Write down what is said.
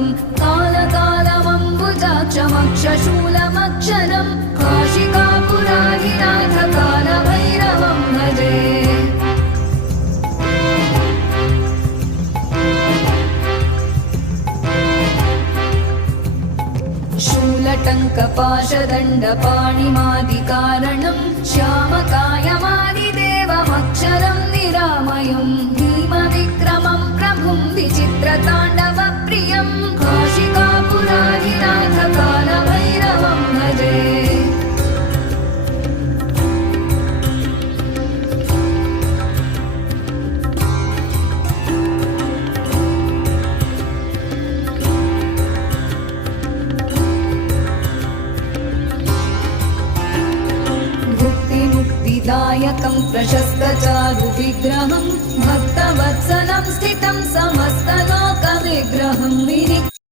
निरामयम् कालकालमम्बुजाक्षमक्षशूलमक्षरम् काशिकापुराधिनाथ कालभैरवं भजे। शूलटङ्कपाशदण्डपाणिमादिकारणम् श्यामकायमादिदेवमक्षरं निरामयम् भीमविक्रमं प्रभुं विचित्रताण्डवप्रियं काशिकापुराधिनाथ कालभैरवं भजे। दायकं प्रशस्तचारुविग्रहं भक्तवत्सलं स्थितं समस्तलोकविग्रहं